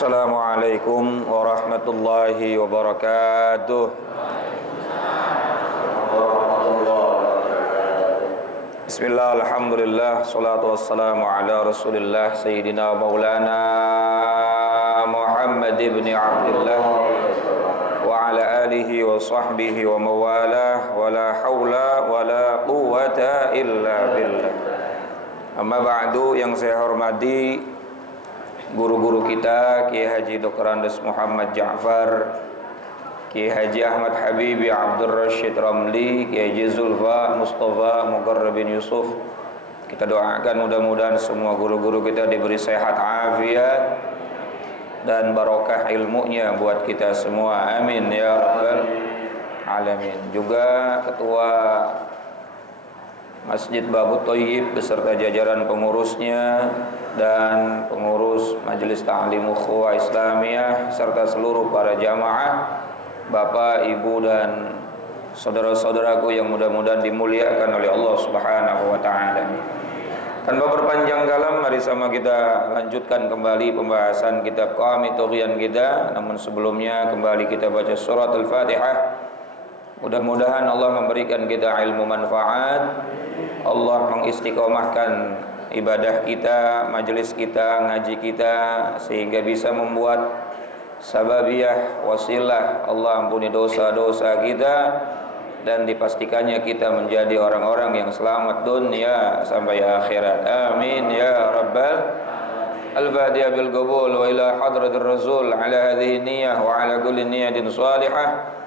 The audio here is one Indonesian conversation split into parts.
Assalamualaikum warahmatullahi wabarakatuh. Bismillah, alhamdulillah, salatu wassalamu ala rasulillah Sayyidina Maulana Muhammad ibn Abdullah wa ala alihi wa sahbihi wa mawalah wa la hawla wa la quwwata illa billah. Amma ba'du, yang saya hormati guru-guru kita, Kiai Haji Dr. Andes Muhammad Ja'far, Kiai Haji Ahmad Habibi Abdul Rashid Ramli, Kiai Haji Zulfa Mustafa Muqarrab bin Yusuf. Kita doakan mudah-mudahan semua guru-guru kita diberi sehat afiat dan barokah ilmunya buat kita semua, amin ya rabbal alamin. Juga Ketua Masjid Babu Thayyib beserta jajaran pengurusnya dan pengurus Majelis Ta'lim Ukhuwah Islamiyah serta seluruh para jamaah, Bapak, Ibu dan saudara-saudaraku yang mudah-mudahan dimuliakan oleh Allah Subhanahu wa taala. Tanpa berpanjang kalam, mari sama kita lanjutkan kembali pembahasan kitab Qami Tughyan kita. Namun sebelumnya kembali kita baca surat Al-Fatihah. Mudah-mudahan Allah memberikan kita ilmu manfaat, Allah mengistiqomahkan ibadah kita, majelis kita, ngaji kita, sehingga bisa membuat sababiyah, wasilah Allah ampuni dosa-dosa kita, dan dipastikannya kita menjadi orang-orang yang selamat dunia sampai akhirat, amin ya rabbal al-Fatiha bil qabul wa ila hadratir rasul ala hadhihi niyyah wa ala kulli niyyatin salihah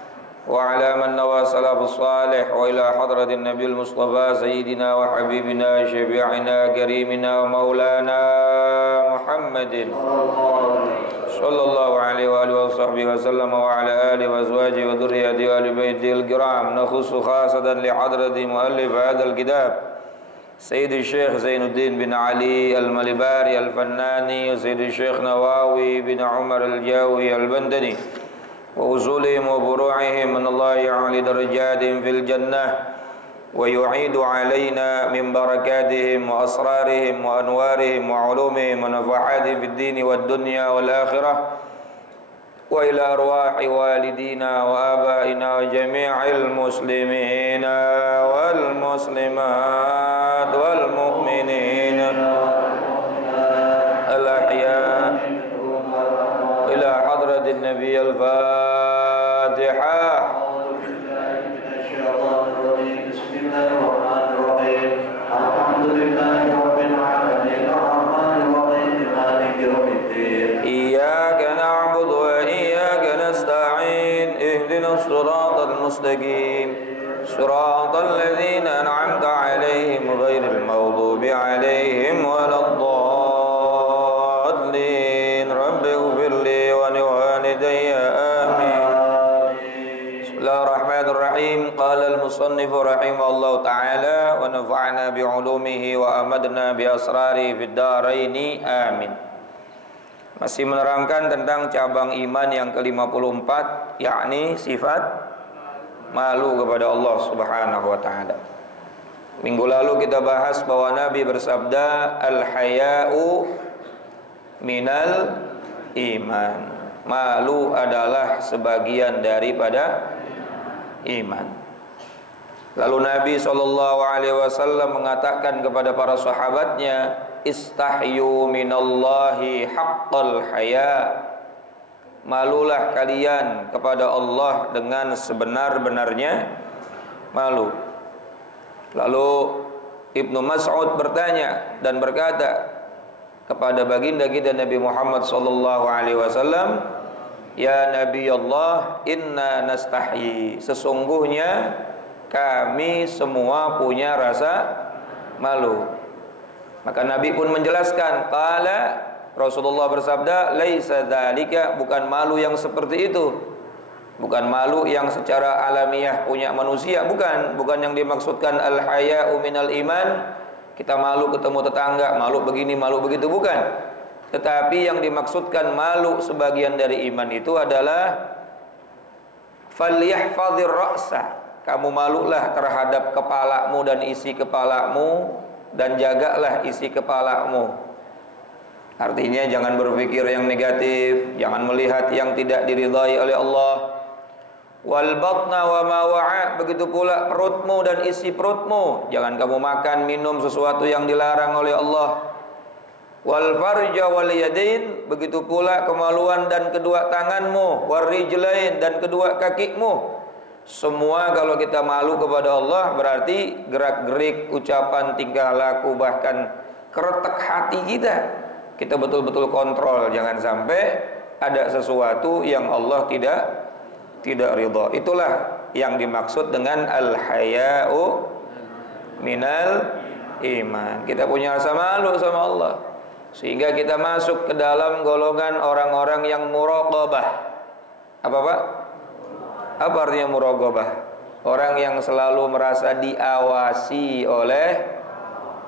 wa ala man nawa salafus salih wa ila hadratin nabiyil mustafa sayyidina wa habibina syafi'ina karimina wa maulana Muhammadin sallallahu alaihi wa alihi wa sahbihi wa sallam wa ala alihi wa azwajihi wa dhurriyyatihi wa ali baitihil kiram. Nakhussu khasatan li hadrati muallif hadzal kitab Sayyidi Syekh Zainuddin bin Ali Al-Malibari Al-Fannani, Sayyidi Syekh Nawawi bin Umar Al-Jawi Al-Bandani wa usulihim wa buru'ihim min Allah ya'ali darajatihim fil jannah wa yu'idu alaina min barakatihim wa asrarihim wa anwarihim wa ulumihim wa nafahatihim fid dini wad dunya wal akhirah wa ila arwahi walidina wa abaina wa jami'il muslimina wal muslimat wal mu'minina al ahya ila hadratin nabiy al Fatihah. Iyyaka na'budu wa iyyaka nasta'in ihdinas siratal mustaqim siratal ladzina an'amta 'alaihim ghairil maghdubi 'alaihim waladdallin. Rabbighfirli wa liwalidayya amin. Bismillahirrahmanirrahim. Qala al-musannif rahimahullahu ta'ala wa nafa'na bi'ulumihi wa amadna bi asrari fid dharaini amin. Masih menerangkan tentang cabang iman yang ke-54, yakni sifat malu kepada Allah Subhanahu wa taala. Minggu lalu kita bahas bahwa Nabi bersabda, al-haya'u minal iman. Malu adalah sebagian daripada iman. Lalu Nabi SAW mengatakan kepada para sahabatnya, istahyu minallahi haqqal haya. Malulah kalian kepada Allah dengan sebenar-benarnya malu. Lalu Ibnu Mas'ud bertanya dan berkata kepada baginda kita Nabi Muhammad SAW, ya Nabi Allah, inna nastahyi, sesungguhnya kami semua punya rasa malu. Maka Nabi pun menjelaskan, qala, Rasulullah bersabda, laisa dzalika, bukan malu yang seperti itu. Bukan malu yang secara alamiah punya manusia, bukan yang dimaksudkan al-haya'u minal iman. Kita malu ketemu tetangga, malu begini, malu begitu, bukan. Tetapi yang dimaksudkan malu sebagian dari iman itu adalah falyahfadhir ra'sa. Kamu malulah terhadap kepalamu dan isi kepalamu, dan jagalah isi kepalamu. Artinya jangan berpikir yang negatif, jangan melihat yang tidak diridhai oleh Allah. Wal batna wa ma wa'a, begitu pula perutmu dan isi perutmu, jangan kamu makan minum sesuatu yang dilarang oleh Allah. Wal farja wal yadain, begitu pula kemaluan dan kedua tanganmu, war rijlain dan kedua kakimu. Semua kalau kita malu kepada Allah berarti gerak-gerik, ucapan, tingkah laku, bahkan keretek hati kita betul-betul kontrol, jangan sampai ada sesuatu yang Allah tidak ridha. Itulah yang dimaksud dengan al-haya'u minal iman. Kita punya rasa malu sama Allah sehingga kita masuk ke dalam golongan orang-orang yang muraqabah. Apa Pak? Apa artinya muraqabah? Orang yang selalu merasa diawasi oleh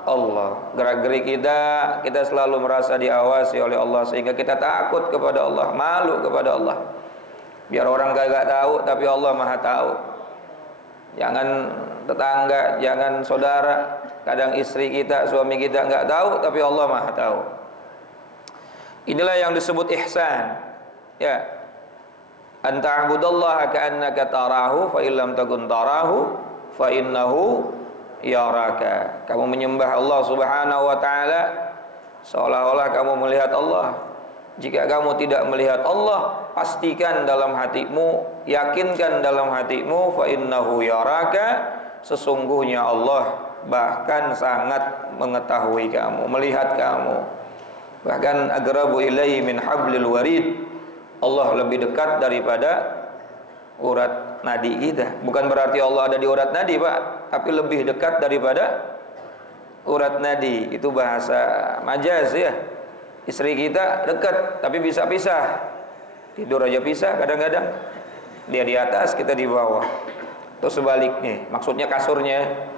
Allah. Gerak-gerik kita selalu merasa diawasi oleh Allah sehingga kita takut kepada Allah, malu kepada Allah. Biar orang gak tahu, tapi Allah Maha tahu. Jangan tetangga, jangan saudara, kadang istri kita, suami kita nggak tahu, tapi Allah Maha tahu. Inilah yang disebut ihsan. Ya, anta abudallaha ka'annaka tarahu, fa illam takun tarahu, fa innahu yaraka. Kamu menyembah Allah Subhanahu wa taala seolah-olah kamu melihat Allah. Jika kamu tidak melihat Allah, pastikan dalam hatimu, yakinkan dalam hatimu, fa innahu yaraka, sesungguhnya Allah bahkan sangat mengetahui kamu, melihat kamu. Bahkan agrabu ilaihi min hablil warid, Allah lebih dekat daripada urat nadi kita. Bukan berarti Allah ada di urat nadi, Pak, tapi lebih dekat daripada urat nadi. Itu bahasa majaz ya. Istri kita dekat tapi bisa pisah, tidur aja pisah kadang-kadang, dia di atas kita di bawah. Terus sebaliknya, maksudnya kasurnya.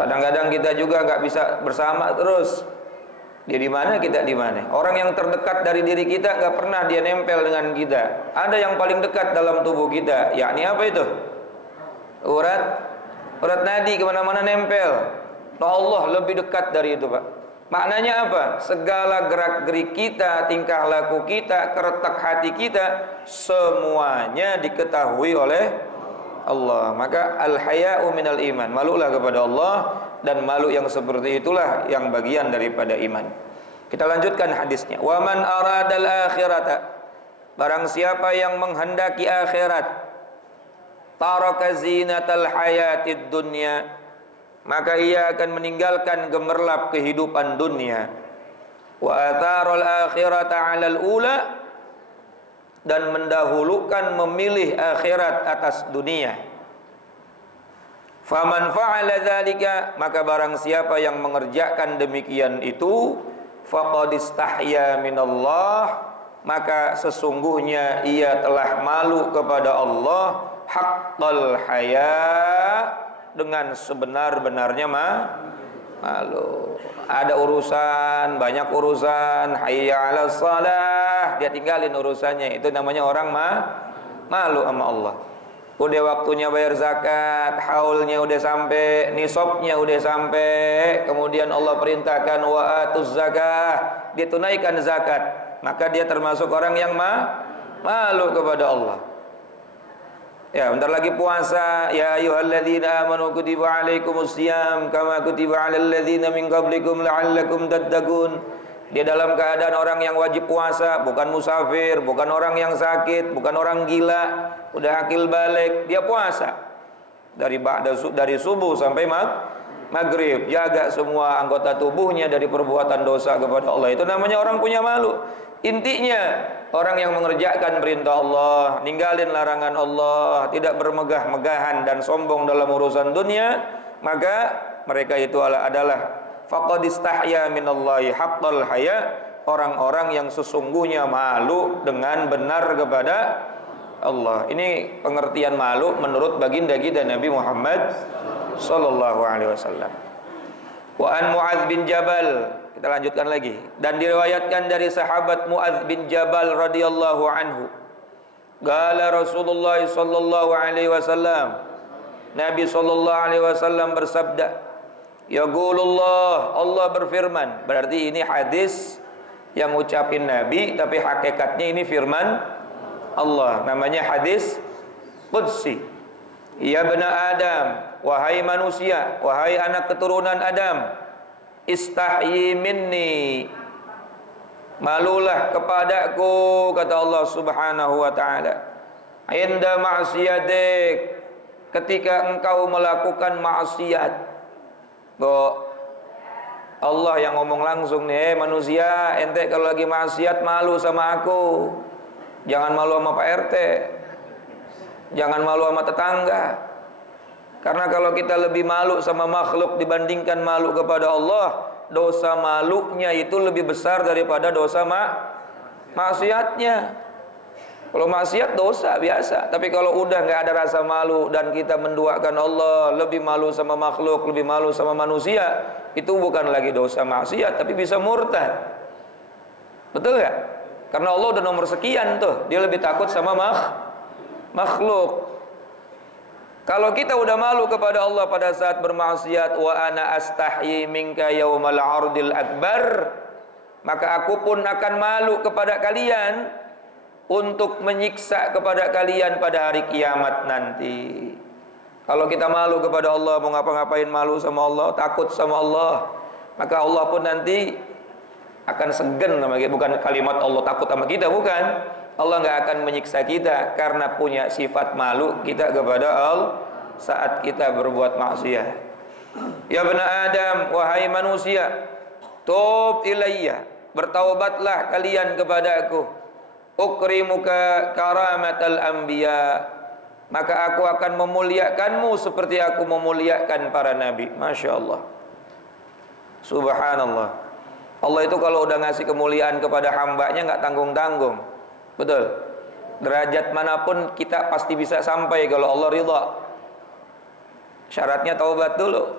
Kadang-kadang kita juga nggak bisa bersama terus, dia di mana kita di mana. Orang yang terdekat dari diri kita nggak pernah dia nempel dengan kita. Ada yang paling dekat dalam tubuh kita, yakni apa itu? Urat nadi, kemana-mana nempel. Nah, Allah lebih dekat dari itu, Pak. Maknanya apa? Segala gerak-gerik kita, tingkah laku kita, keretak hati kita, semuanya diketahui oleh Allah. Maka al-haya'u minal iman, malulah kepada Allah, dan malu yang seperti itulah yang bagian daripada iman. Kita lanjutkan hadisnya. Wa man aradal akhirata, barang siapa yang menghendaki akhirat, taraka zinatal hayatid dunya, maka ia akan meninggalkan gemerlap kehidupan dunia. Wa atharul akhirata 'alal ula, dan mendahulukan memilih akhirat atas dunia. Faman fa'ala dzalika, maka barang siapa yang mengerjakan demikian itu, faqad istahya minallah, maka sesungguhnya ia telah malu kepada Allah haqqal haya, dengan sebenar-benarnya malu. Ada urusan, banyak urusan, hayya 'alas shalah, dia tinggalin urusannya. Itu namanya orang malu sama Allah. Udah waktunya bayar zakat, haulnya udah sampai, nisabnya udah sampai, kemudian Allah perintahkan wa atuz zakah, dia tunaikan zakat, maka dia termasuk orang yang malu kepada Allah. Ya, bentar lagi puasa. Ya ayyuhalladzina amanu kutiba alaikumusiyam kama kutiba alal ladzina min qablikum la'allakum tattaqun. Dia dalam keadaan orang yang wajib puasa, bukan musafir, bukan orang yang sakit, bukan orang gila, udah akil balik, dia puasa. Dari subuh sampai maghrib, jaga semua anggota tubuhnya dari perbuatan dosa kepada Allah. Itu namanya orang punya malu. Intinya orang yang mengerjakan perintah Allah, ninggalin larangan Allah, tidak bermegah-megahan dan sombong dalam urusan dunia, maka mereka itu adalah faqad istahya minallahi haqqal haya, orang-orang yang sesungguhnya malu dengan benar kepada Allah. Ini pengertian malu menurut baginda kita Nabi Muhammad sallallahu alaihi wasallam. Wa an Mu'adz bin Jabal, kita lanjutkan lagi, dan diriwayatkan dari sahabat Mu'adz bin Jabal radhiyallahu anhu, qala Rasulullah sallallahu alaihi wasallam, Nabi sallallahu alaihi wasallam bersabda, yaqulullah, Allah berfirman. Berarti ini hadis yang ucapin Nabi, tapi hakikatnya ini firman Allah. Namanya hadis qudsi. Ya bena Adam, wahai manusia, wahai anak keturunan Adam, istahyi minni, malulah kepadaku, kata Allah Subhanahu wa taala. Inda ma'siyatik, ketika engkau melakukan maksiat. Allah yang ngomong langsung nih, manusia, ente kalau lagi maksiat malu sama aku. Jangan malu sama Pak RT. Jangan malu sama tetangga. Karena kalau kita lebih malu sama makhluk dibandingkan malu kepada Allah, dosa malunya itu lebih besar daripada dosa maksiatnya. Kalau maksiat dosa biasa, tapi kalau udah nggak ada rasa malu dan kita menduakan Allah, lebih malu sama makhluk, lebih malu sama manusia, itu bukan lagi dosa maksiat, tapi bisa murtad. Betul nggak? Karena Allah udah nomor sekian tuh, dia lebih takut sama makhluk. Kalau kita udah malu kepada Allah pada saat bermaksiat, wa ana astahyi minka yaumal ardil akbar, maka aku pun akan malu kepada kalian untuk menyiksa kepada kalian pada hari kiamat nanti. Kalau kita malu kepada Allah, mau ngapa-ngapain malu sama Allah, takut sama Allah, maka Allah pun nanti akan segan sama kita. Bukan kalimat Allah takut sama kita, bukan. Allah nggak akan menyiksa kita karena punya sifat malu kita kepada Allah saat kita berbuat maksiat. Ya bena Adam, wahai manusia, tub ilayya, bertaubatlah kalian kepadaku. Ukrimuka karamatal anbiya, maka aku akan memuliakanmu seperti aku memuliakan para nabi. Masya Allah, subhanallah. Allah itu kalau udah ngasih kemuliaan kepada hambanya nggak tanggung-tanggung. Betul. Derajat manapun kita pasti bisa sampai kalau Allah ridha. Syaratnya taubat dulu.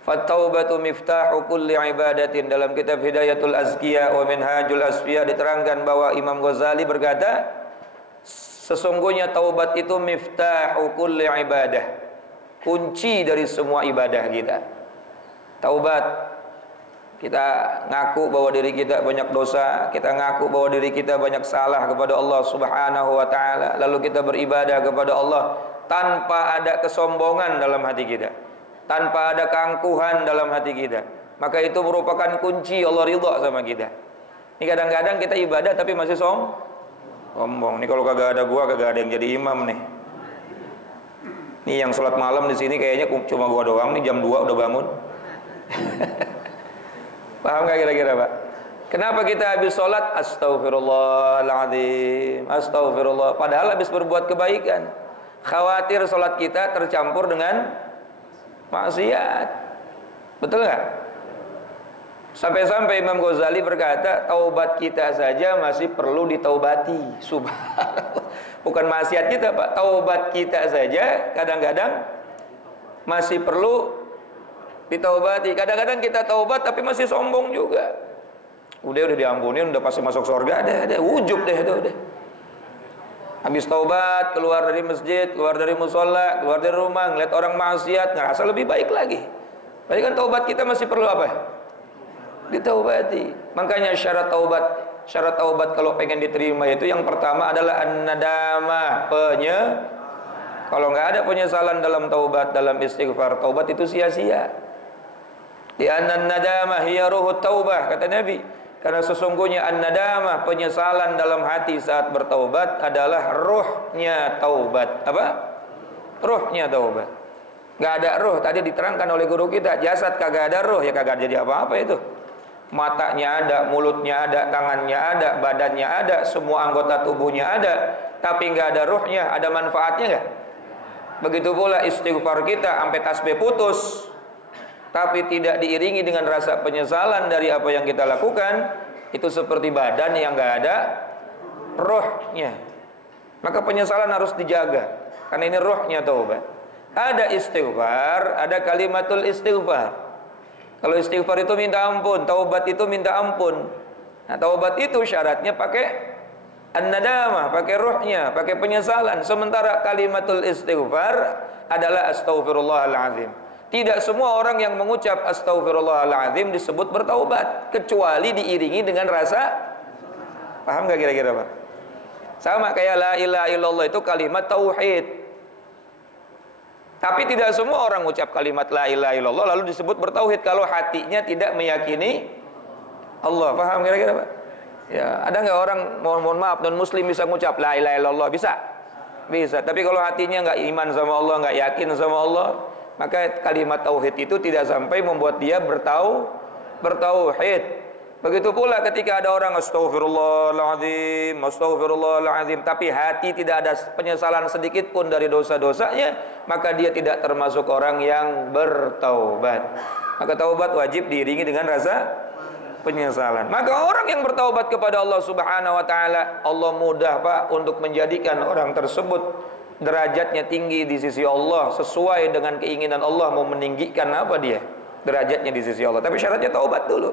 Fattaubatu miftahu kulli ibadatin. Dalam kitab Hidayatul Azkiya wa Minhajul Asfiya diterangkan bahwa Imam Ghazali berkata, sesungguhnya taubat itu miftahu kulli ibadah, kunci dari semua ibadah kita. Taubat, kita ngaku bahwa diri kita banyak dosa, kita ngaku bahwa diri kita banyak salah kepada Allah Subhanahu wa taala, lalu kita beribadah kepada Allah tanpa ada kesombongan dalam hati kita, tanpa ada keangkuhan dalam hati kita, maka itu merupakan kunci Allah ridha sama kita. Ini kadang-kadang kita ibadah tapi masih sombong. Nih kalau kagak ada gua, kagak ada yang jadi imam nih. Nih yang sholat malam di sini kayaknya cuma gua doang nih, jam 2 udah bangun. Paham gak kira-kira Pak? Kenapa kita habis sholat astaghfirullahaladzim, astaghfirullah, padahal habis berbuat kebaikan. Khawatir sholat kita tercampur dengan maksiat. Betul nggak? Sampai-sampai Imam Ghazali berkata, taubat kita saja masih perlu ditaubati. Subhanallah. Bukan maksiat kita Pak, taubat kita saja kadang-kadang masih perlu ditaubati. Kadang-kadang kita taubat tapi masih sombong juga. Udah diampunin, udah pasti masuk surga, ada ujub deh itu udah. Habis taubat, keluar dari masjid, keluar dari musola, keluar dari rumah, ngeliat orang maksiat, ngerasa lebih baik lagi. Berarti kan taubat kita masih perlu apa? Ditaubati. Makanya syarat taubat kalau pengen diterima itu yang pertama adalah an-nadamah, kalau nggak ada penyesalan dalam taubat, dalam istighfar, taubat itu sia-sia. Di an-nadamah hiya ruhut taubah, kata Nabi. Karena sesungguhnya an-nadamah, penyesalan dalam hati saat bertaubat adalah ruhnya taubat. Apa? Ruhnya taubat. Gak ada ruh, tadi diterangkan oleh guru kita, jasad kagak ada ruh, ya kagak jadi apa-apa itu. Matanya ada, mulutnya ada, tangannya ada, badannya ada, semua anggota tubuhnya ada, tapi gak ada ruhnya, ada manfaatnya gak? Begitu pula istighfar kita sampai tasbih putus, tapi tidak diiringi dengan rasa penyesalan dari apa yang kita lakukan, itu seperti badan yang gak ada rohnya. Maka penyesalan harus dijaga, karena ini rohnya taubat. Ada istighfar, ada kalimatul istighfar. Kalau istighfar itu minta ampun, taubat itu minta ampun. Nah, taubat itu syaratnya pakai an-nadamah, pakai rohnya, pakai penyesalan. Sementara kalimatul istighfar adalah astaghfirullahaladzim. Tidak semua orang yang mengucap astaghfirullahaladzim disebut bertaubat, kecuali diiringi dengan rasa, paham gak kira-kira Pak? Sama kayak la ilaha illallah itu kalimat tauhid. Tapi tidak semua orang mengucap kalimat la ilaha illallah lalu disebut bertauhid kalau hatinya tidak meyakini Allah. Paham kira-kira Pak? Ya, ada nggak orang mohon maaf non muslim bisa mengucap la ilaha illallah? Bisa? Bisa. Tapi kalau hatinya nggak iman sama Allah, nggak yakin sama Allah, maka kalimat tauhid itu tidak sampai membuat dia bertauhid. Begitu pula ketika ada orang astaghfirullahaladzim, astaghfirullahaladzim, tapi hati tidak ada penyesalan sedikit pun dari dosa-dosanya, maka dia tidak termasuk orang yang bertaubat. Maka taubat wajib diiringi dengan rasa penyesalan. Maka orang yang bertaubat kepada Allah Subhanahu wa taala, Allah mudah Pak untuk menjadikan orang tersebut derajatnya tinggi di sisi Allah sesuai dengan keinginan Allah mau meninggikan apa dia? Derajatnya di sisi Allah. Tapi syaratnya taubat dulu.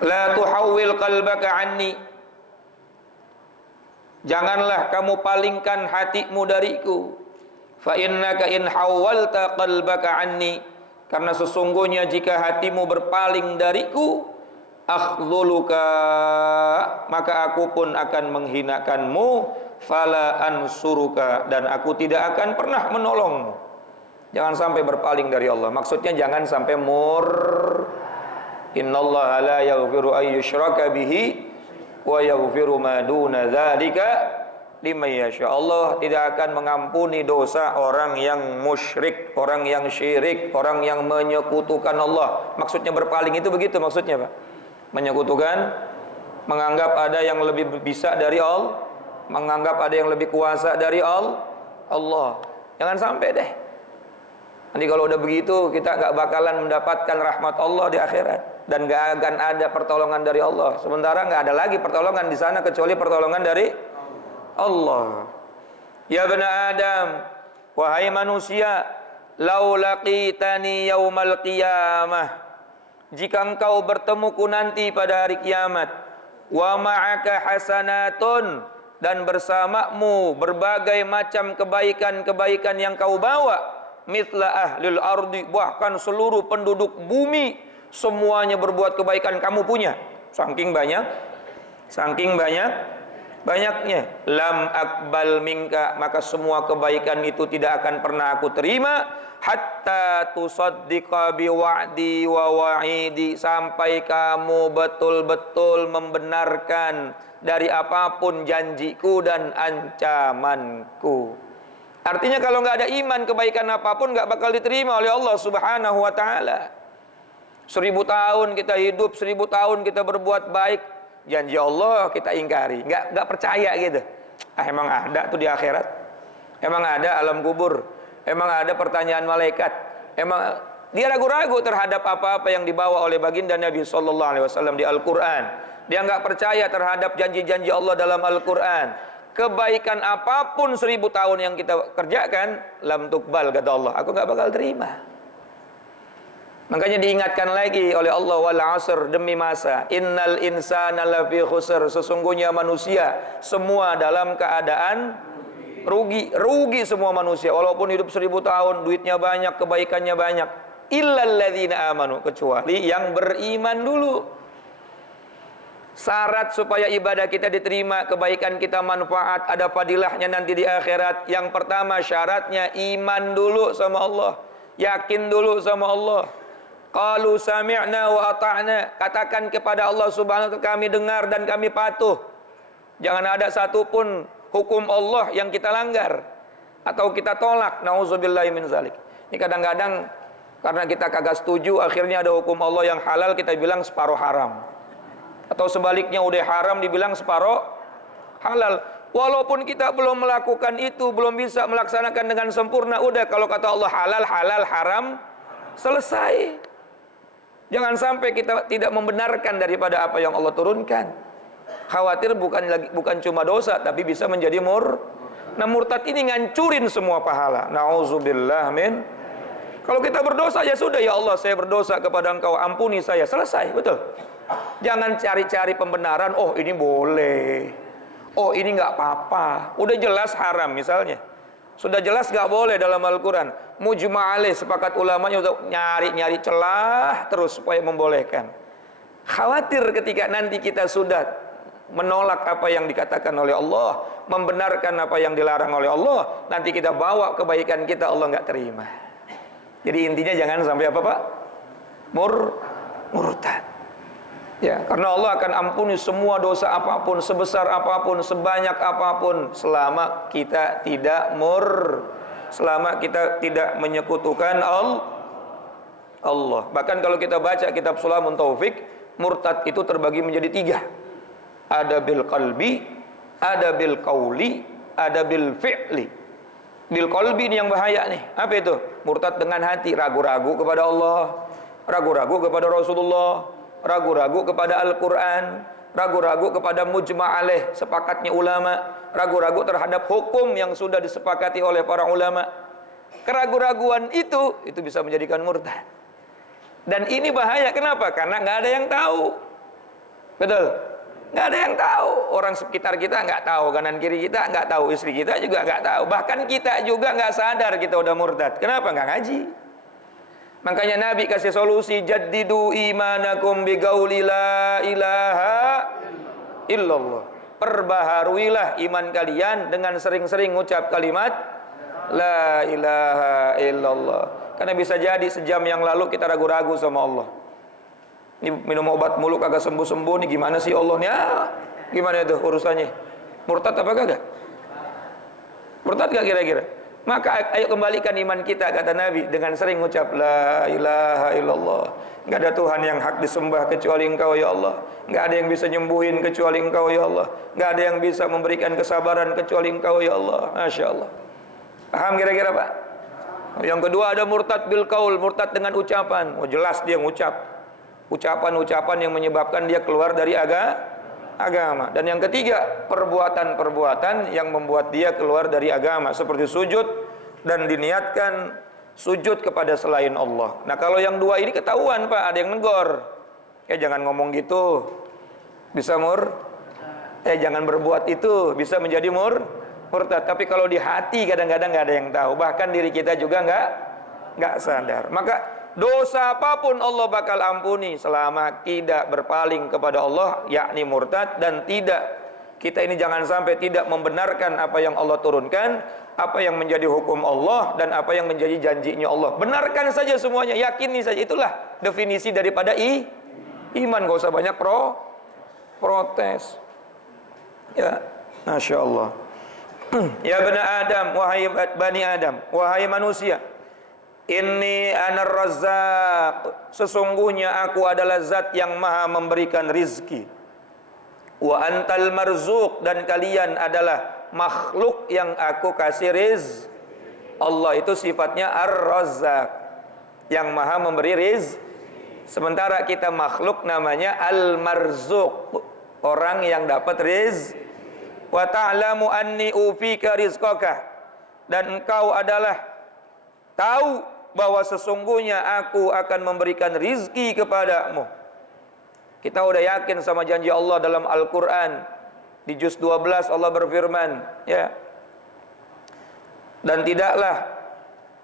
La tuhawwil qalbaka anni. Janganlah kamu palingkan hatimu dariku. Fa innaka in hawwalta qalbaka anni, karena sesungguhnya jika hatimu berpaling dariku, akhdhuluka, maka aku pun akan menghinakanmu, fala ansuruka, dan aku tidak akan pernah menolongmu. Jangan sampai berpaling dari Allah. Maksudnya jangan sampai innallaha la yaghfiru ay yushraka bihi wa yaghfiru ma duna dzalika liman yasha. Allah tidak akan mengampuni dosa orang yang musyrik, orang yang syirik, orang yang menyekutukan Allah. Maksudnya berpaling itu begitu maksudnya Pak. Menyekutukan, menganggap ada yang lebih bisa dari Allah, menganggap ada yang lebih kuasa dari Allah. Jangan sampai deh. Nanti kalau udah begitu kita nggak bakalan mendapatkan rahmat Allah di akhirat dan nggak akan ada pertolongan dari Allah. Sementara nggak ada lagi pertolongan di sana kecuali pertolongan dari Allah. Ya bani Adam, wahai manusia, lau laqitani yaumal qiyamah, jika engkau bertemuku nanti pada hari kiamat, wa ma'aka hasanatun, dan bersamamu berbagai macam kebaikan-kebaikan yang kau bawa, mithla ahlil ardi, bahkan seluruh penduduk bumi semuanya berbuat kebaikan kamu punya, saking banyaknya, lam akbal minka, maka semua kebaikan itu tidak akan pernah aku terima, hatta tusaddiqa biwa'di wa wa'idi, sampai kamu betul-betul membenarkan dari apapun janjiku dan ancamanku. Artinya kalau nggak ada iman, kebaikan apapun nggak bakal diterima oleh Allah Subhanahu wa taala. 1000 tahun kita hidup, 1000 tahun kita berbuat baik, janji Allah kita ingkari, nggak percaya gitu. Emang ada tuh di akhirat? Emang ada alam kubur? Emang ada pertanyaan malaikat? Emang dia ragu-ragu terhadap apa-apa yang dibawa oleh baginda Nabi Sallallahu Alaihi Wasallam di Al-Quran. Dia nggak percaya terhadap janji-janji Allah dalam Al-Quran. Kebaikan apapun 1000 tahun yang kita kerjakan, lam tukbal, kata Allah, aku nggak bakal terima. Makanya diingatkan lagi oleh Allah, wal asr, demi masa, innal insana lafi khusr, sesungguhnya manusia semua dalam keadaan rugi semua manusia, walaupun hidup 1000 tahun, duitnya banyak, kebaikannya banyak, illal ladzina amanu, kecuali yang beriman dulu. Syarat supaya ibadah kita diterima, kebaikan kita manfaat, ada fadilahnya nanti di akhirat. Yang pertama syaratnya iman dulu sama Allah, yakin dulu sama Allah. Qalu sami'na wa ata'na, katakan kepada Allah Subhanahu wa ta'ala, kami dengar dan kami patuh. Jangan ada satupun hukum Allah yang kita langgar atau kita tolak. Nauzubillahi min zalik. Ini kadang-kadang karena kita kagak setuju, akhirnya ada hukum Allah yang halal kita bilang separuh haram. Atau sebaliknya udah haram dibilang separuh halal. Walaupun kita belum melakukan itu, belum bisa melaksanakan dengan sempurna, udah kalau kata Allah halal, haram, selesai. Jangan sampai kita tidak membenarkan daripada apa yang Allah turunkan. Khawatir bukan cuma dosa, tapi bisa menjadi Nah, murtad ini ngancurin semua pahala. Nauzubillah min. Kalau kita berdosa ya sudah, ya Allah saya berdosa kepada Engkau, ampuni saya, selesai, betul. Jangan cari-cari pembenaran, oh ini boleh, oh ini nggak apa-apa, udah jelas haram misalnya. Sudah jelas nggak boleh dalam Al-Quran. Mujma' alaih, sepakat ulamanya untuk nyari celah terus supaya membolehkan. Khawatir ketika nanti kita sudah menolak apa yang dikatakan oleh Allah, membenarkan apa yang dilarang oleh Allah, nanti kita bawa kebaikan kita, Allah nggak terima. Jadi intinya jangan sampai apa Pak? Murtad. Ya, karena Allah akan ampuni semua dosa apapun, sebesar apapun, sebanyak apapun, selama kita tidak selama kita tidak menyekutukan Allah. Bahkan kalau kita baca kitab Sulamun Taufik, murtad itu terbagi menjadi 3. Ada bil qalbi, ada bil qauli, ada bil fi'li. Bil qalbi ini yang bahaya nih. Apa itu? Murtad dengan hati, ragu-ragu kepada Allah, ragu-ragu kepada Rasulullah, ragu-ragu kepada Al-Quran, ragu-ragu kepada mujma' alaih, sepakatnya ulama, ragu-ragu terhadap hukum yang sudah disepakati oleh para ulama. Keragu-raguan itu bisa menjadikan murtad. Dan ini bahaya, kenapa? Karena nggak ada yang tahu. Betul? Nggak ada yang tahu. Orang sekitar kita nggak tahu, kanan kiri kita nggak tahu, istri kita juga nggak tahu. Bahkan kita juga nggak sadar kita udah murtad. Kenapa? Nggak ngaji. Makanya Nabi kasih solusi, jaddidu imanakum biqauli la ilaha illallah. Perbaharuilah iman kalian dengan sering-sering ucap kalimat la ilaha illallah. Karena bisa jadi sejam yang lalu kita ragu-ragu sama Allah. Ini minum obat mulu kagak sembuh-sembuh, nih gimana sih Allah nih? Gimana itu urusannya? Murtad apa kagak? Murtad gak kira-kira? Maka ayo kembalikan iman kita, kata Nabi, dengan sering ucap la ilaha illallah. Enggak ada Tuhan yang hak disembah kecuali Engkau ya Allah. Enggak ada yang bisa nyembuhin kecuali Engkau ya Allah. Enggak ada yang bisa memberikan kesabaran kecuali Engkau ya Allah. Masya Allah. Paham kira-kira Pak? Yang kedua ada murtad bil qaul, murtad dengan ucapan. Oh jelas dia ngucap ucapan-ucapan yang menyebabkan dia keluar dari agama. Dan yang ketiga, perbuatan-perbuatan yang membuat dia keluar dari agama, seperti sujud dan diniatkan sujud kepada selain Allah. Nah kalau yang dua ini ketahuan Pak, ada yang negor, jangan ngomong gitu, bisa jangan berbuat itu, bisa menjadi murtad. Tapi kalau di hati kadang-kadang nggak ada yang tahu, bahkan diri kita juga nggak sadar. Maka dosa apapun Allah bakal ampuni selama tidak berpaling kepada Allah, yakni murtad, dan kita ini jangan sampai tidak membenarkan apa yang Allah turunkan, apa yang menjadi hukum Allah, dan apa yang menjadi janjinya Allah. Benarkan saja semuanya, yakini saja. Itulah definisi daripada iman. Gak usah banyak protes. Ya, Masya Allah. Ya bani Adam, wahai bani Adam, wahai manusia, Inni anar razzaq, sesungguhnya aku adalah zat yang maha memberikan rizki. Wa antal marzuq, dan kalian adalah makhluk yang aku kasih rizki. Allah itu sifatnya ar-razzaq, yang maha memberi rizki. Sementara kita makhluk namanya al-marzuq, orang yang dapat rizki. Wa ta'lamu anni ufika rizqaka, dan engkau adalah tahu bahwa sesungguhnya aku akan memberikan rizki kepadamu. Kita udah yakin sama janji Allah dalam Al-Quran. Di juz 12 Allah berfirman, ya, dan tidaklah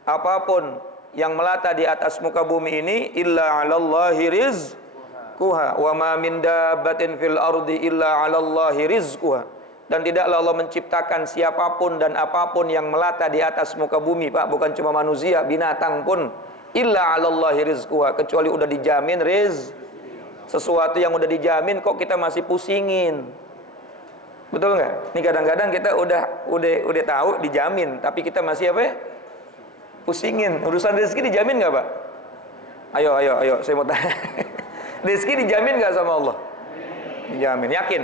apapun yang melata di atas muka bumi ini illa 'alallahi rizquha wa ma min dabbatin fil ardi illa 'alallahi rizquha. Dan tidaklah Allah menciptakan siapapun dan apapun yang melata di atas muka bumi, Pak, bukan cuma manusia, binatang pun, illa 'alallahi rizquha, kecuali udah dijamin sesuatu yang udah dijamin, kok kita masih pusingin? Betul nggak? Ini kadang-kadang kita udah tahu dijamin, tapi kita masih pusingin. Urusan rezeki dijamin nggak Pak? Ayo, saya mau tanya. Rezeki dijamin nggak sama Allah? Dijamin, yakin?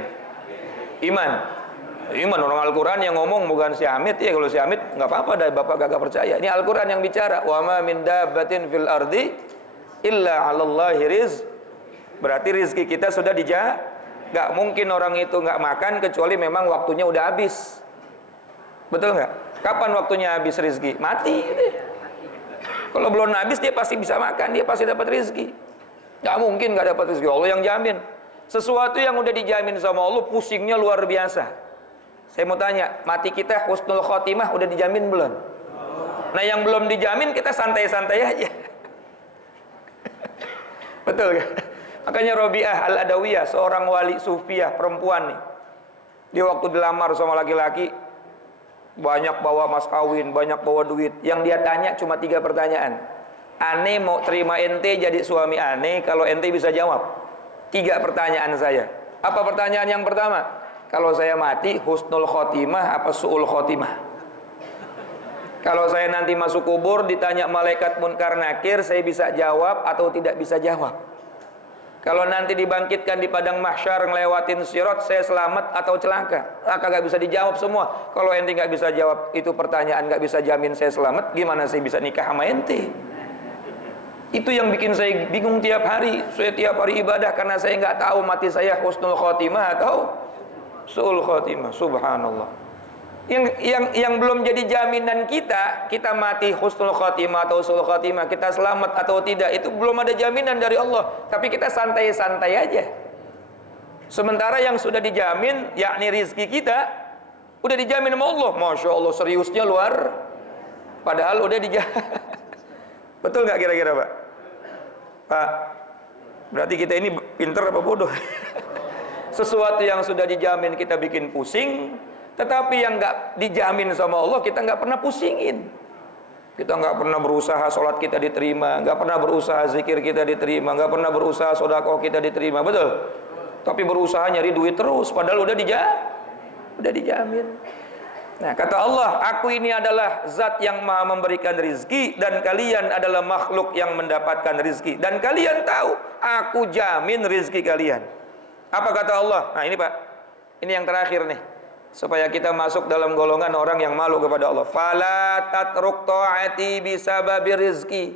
Iman orang Al-Quran yang ngomong, bukan si Hamid. Ya kalau si Hamid nggak apa-apa, dah Bapak gak percaya. Ini Al-Quran yang bicara. Wa ma min dabbatin fil ardi illa 'alallahi rizq. Berarti rizki kita sudah gak mungkin orang itu nggak makan kecuali memang waktunya udah habis. Betul nggak? Kapan waktunya habis rizki? Mati. Kalau belum habis dia pasti bisa makan, dia pasti dapat rizki. Gak mungkin gak dapat rizki. Allah yang jamin. Sesuatu yang udah dijamin sama Allah, pusingnya luar biasa. Saya mau tanya, mati kita husnul khotimah udah dijamin belum? Nah, yang belum dijamin kita santai-santai aja. Betul kan? Makanya Robiah Al-Adawiyah, seorang wali sufiah perempuan nih, dia waktu dilamar sama laki-laki, banyak bawa mas kawin, banyak bawa duit. Yang dia tanya cuma 3 pertanyaan. Ane mau terima ente jadi suami ane kalau ente bisa jawab 3 pertanyaan saya. Apa pertanyaan yang pertama? Kalau saya mati husnul khotimah apa su'ul khotimah? Kalau saya nanti masuk kubur ditanya malaikat munkar nakir, saya bisa jawab atau tidak bisa jawab? Kalau nanti dibangkitkan di padang mahsyar ngelewatin sirat, saya selamat atau celaka? Kagak bisa dijawab semua. Kalau ente nggak bisa jawab itu pertanyaan, nggak bisa jamin saya selamat, gimana saya bisa nikah sama ente? Itu yang bikin saya bingung tiap hari. Saya tiap hari ibadah karena saya nggak tahu mati saya husnul khotimah atau su'ul khotimah. Subhanallah. Yang belum jadi jaminan kita mati husnul khotimah atau su'ul khotimah, kita selamat atau tidak, itu belum ada jaminan dari Allah. Tapi kita santai-santai aja. Sementara yang sudah dijamin, yakni rizki kita, udah dijamin sama Allah. Masya Allah, seriusnya luar. Padahal udah dijamin. Betul nggak kira-kira Pak? Pak, berarti kita ini pinter apa bodoh? Sesuatu yang sudah dijamin kita bikin pusing, tetapi yang nggak dijamin sama Allah kita nggak pernah pusingin. Kita nggak pernah berusaha sholat kita diterima, nggak pernah berusaha zikir kita diterima, nggak pernah berusaha sedekah kita diterima, betul? Tapi berusaha nyari duit terus, padahal udah dijamin. Nah, kata Allah, aku ini adalah zat yang maha memberikan rizki, dan kalian adalah makhluk yang mendapatkan rizki, dan kalian tahu aku jamin rizki kalian. Apa kata Allah? Nah ini Pak, ini yang terakhir nih, supaya kita masuk dalam golongan orang yang malu kepada Allah. Fala tatruk ta'ati bisababi rizki,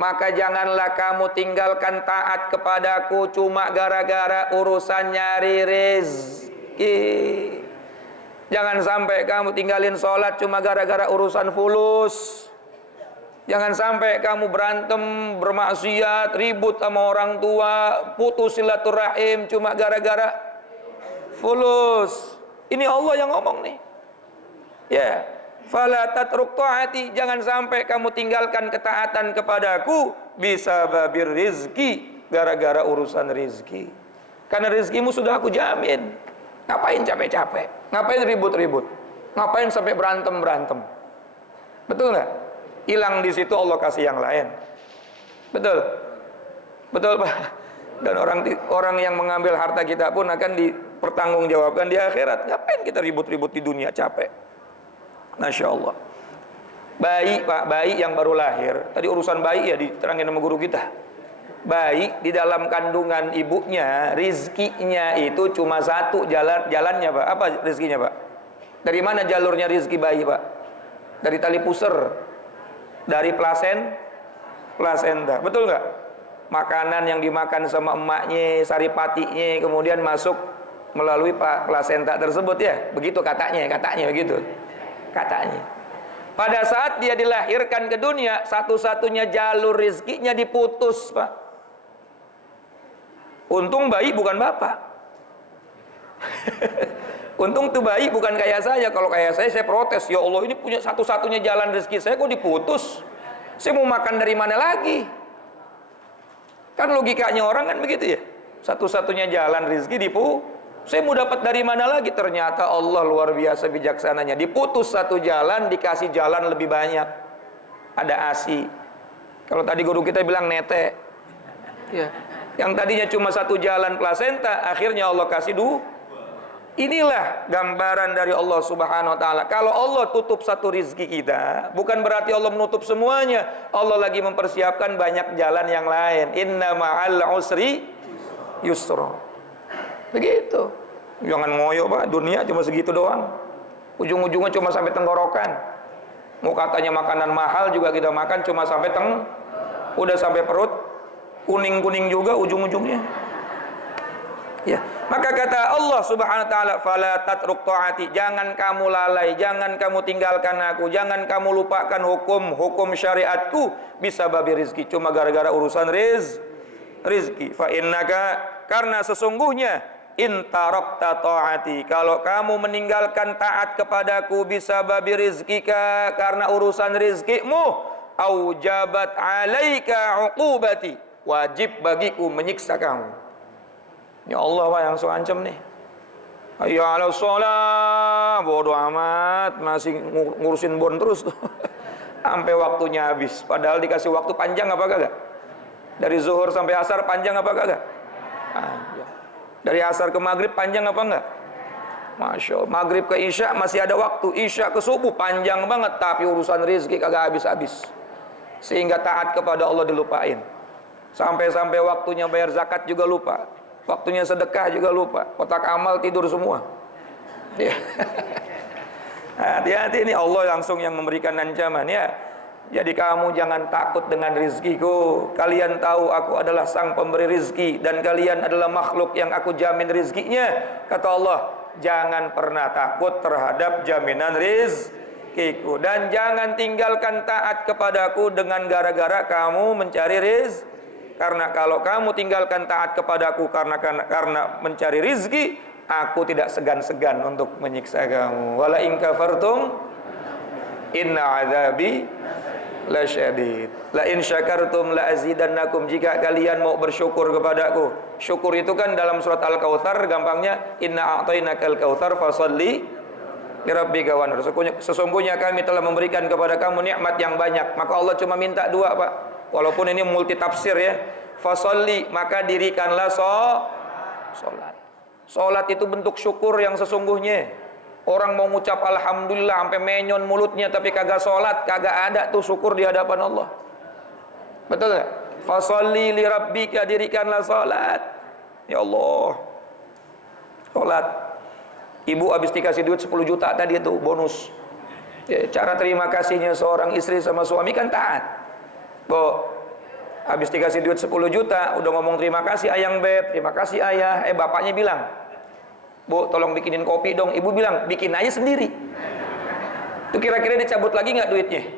maka janganlah kamu tinggalkan taat kepadaku cuma gara-gara urusan nyari rizki. Jangan sampai kamu tinggalin sholat cuma gara-gara urusan fulus. Jangan sampai kamu berantem, bermaksiat, ribut sama orang tua, putus silaturahim cuma gara-gara fulus. Ini Allah yang ngomong nih. Ya, fala tatruk ta'ati, jangan sampai kamu tinggalkan ketaatan kepadaku bisa babir rizki, gara-gara urusan rizki. Karena rizkimu sudah aku jamin. Ngapain capek-capek? Ngapain ribut-ribut? Ngapain sampai berantem-berantem? Betul nggak? Hilang di situ Allah kasih yang lain. Betul? Betul Pak? Dan orang yang mengambil harta kita pun akan dipertanggungjawabkan di akhirat. Ngapain kita ribut-ribut di dunia, capek? Masya Allah. Bayi Pak, bayi yang baru lahir. Tadi urusan bayi ya diterangin sama guru kita. Bayi di dalam kandungan ibunya, rizkinya itu cuma satu jalannya Pak. Apa rizkinya Pak? Dari mana jalurnya rizki bayi Pak? Dari tali pusar, dari plasenta. Betul nggak? Makanan yang dimakan sama emaknya, saripatinya, kemudian masuk melalui plasenta tersebut ya. Begitu katanya begitu. Katanya. Pada saat dia dilahirkan ke dunia, satu-satunya jalur rizkinya diputus Pak. Untung bayi bukan bapak. Untung tuh bayi bukan kayak saya. Kalau kayak saya protes. Ya Allah, ini punya satu-satunya jalan rezeki saya kok diputus. Saya mau makan dari mana lagi? Kan logikanya orang kan begitu ya. Satu-satunya jalan rezeki saya mau dapat dari mana lagi? Ternyata Allah luar biasa bijaksananya. Diputus satu jalan, dikasih jalan lebih banyak. Ada ASI. Kalau tadi guru kita bilang nete. Ya. Yang tadinya cuma satu jalan plasenta, akhirnya Allah kasih Inilah gambaran dari Allah Subhanahu wa taala. Kalau Allah tutup satu rizki kita, bukan berarti Allah menutup semuanya. Allah lagi mempersiapkan banyak jalan yang lain. Inna ma'al usri yusra. Begitu. Jangan ngoyo Pak, dunia cuma segitu doang. Ujung-ujungnya cuma sampai tenggorokan. Mau katanya makanan mahal juga kita makan cuma sampai udah sampai perut. Kuning-kuning juga ujung-ujungnya. Ya, maka kata Allah Subhanahu wa taala, "Fala tatruk ta'ati", jangan kamu lalai, jangan kamu tinggalkan aku, jangan kamu lupakan hukum syariatku bisa babi rizki cuma gara-gara urusan rizki. Fa innaka, karena sesungguhnya in tarakta ta'ati, kalau kamu meninggalkan taat kepadaku bisababi rizkika, karena urusan rizkimu, aujabat alaika uqubati, wajib bagiku menyiksa kamu. Ini Allah Pak yang so ancam nih. Hayya 'alas shalah, bodoh amat, masih ngurusin bon terus tuh. Sampai waktunya habis, padahal dikasih waktu panjang apa kagak? Dari zuhur sampai asar panjang apa kagak? Panjang. Dari asar ke maghrib panjang apa enggak? Masya Allah. Maghrib ke isya masih ada waktu, isya ke subuh panjang banget, tapi urusan rezeki kagak habis-habis. Sehingga taat kepada Allah dilupain. Sampai-sampai waktunya bayar zakat juga lupa, waktunya sedekah juga lupa, kotak amal tidur semua. Hati-hati, ini Allah langsung yang memberikan ancaman ya. Jadi kamu jangan takut dengan rizkiku. Kalian tahu aku adalah sang pemberi rizki, dan kalian adalah makhluk yang aku jamin rizkinya. Kata Allah, jangan pernah takut terhadap jaminan rizkiku, dan jangan tinggalkan taat kepadaku dengan gara-gara kamu mencari rizki. Karena kalau kamu tinggalkan taat kepadaku karena mencari rizki, aku tidak segan-segan untuk menyiksa kamu. Wala in kafartum inna azabi lasyadid. La in syakartum la azidannakum. Jika kalian mau bersyukur kepadaku. Syukur itu kan dalam surat Al-Kautsar gampangnya, inna a'tainakal kautsar fasholli lirabbika wanhar. Sesungguhnya kami telah memberikan kepada kamu nikmat yang banyak. Maka Allah cuma minta dua Pak. Walaupun ini multi tafsir ya. Fasholli, maka dirikanlah salat. Salat itu bentuk syukur yang sesungguhnya. Orang mau ngucap alhamdulillah sampai menyon mulutnya, tapi kagak salat, kagak ada tuh syukur di hadapan Allah. Betul enggak? Fasholli li rabbika, dirikanlah salat. Ya Allah. Salat. Ibu habis dikasih duit 10 juta tadi itu bonus. Ya, cara terima kasihnya seorang istri sama suami kan taat. Bu, habis dikasih duit 10 juta, udah ngomong terima kasih ayang beb, terima kasih ayah. Bapaknya bilang, Bu, tolong bikinin kopi dong. Ibu bilang, bikin aja sendiri. Itu kira-kira dicabut lagi nggak duitnya?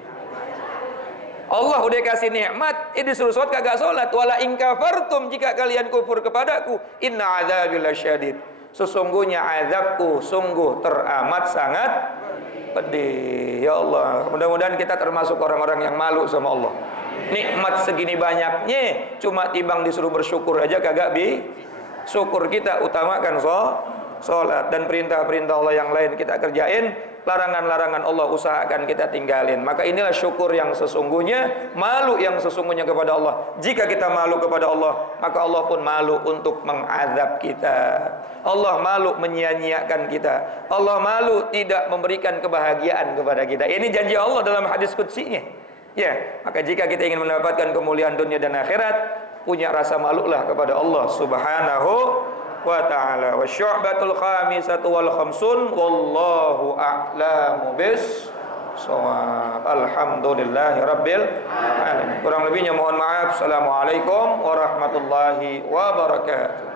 Allah udah kasih nikmat, disuruh sholat kagak sholat. Wala in kafartum, jika kalian kufur kepadaku, inna adzabi lasyadid. Sesungguhnya azabku sungguh teramat sangat pedih. Ya Allah, mudah-mudahan kita termasuk orang-orang yang malu sama Allah. Nikmat segini banyaknya, cuma timbang disuruh bersyukur aja kagak syukur. Kita utamakan sholat, dan perintah-perintah Allah yang lain kita kerjain, larangan-larangan Allah usahakan kita tinggalin. Maka inilah syukur yang sesungguhnya, malu yang sesungguhnya kepada Allah. Jika kita malu kepada Allah, maka Allah pun malu untuk mengazab kita. Allah malu menyia-nyiakan kita. Allah malu tidak memberikan kebahagiaan kepada kita. Ini janji Allah dalam hadis qudsinya. Ya, maka jika kita ingin mendapatkan kemuliaan dunia dan akhirat, punya rasa malulah kepada Allah Subhanahu wa ta'ala. Wa syu'batul khamisatu wal khamsun wallahu a'lamu bis shawab. Alhamdulillahi rabbil alamin. Kurang lebihnya mohon maaf. Assalamualaikum warahmatullahi wabarakatuh.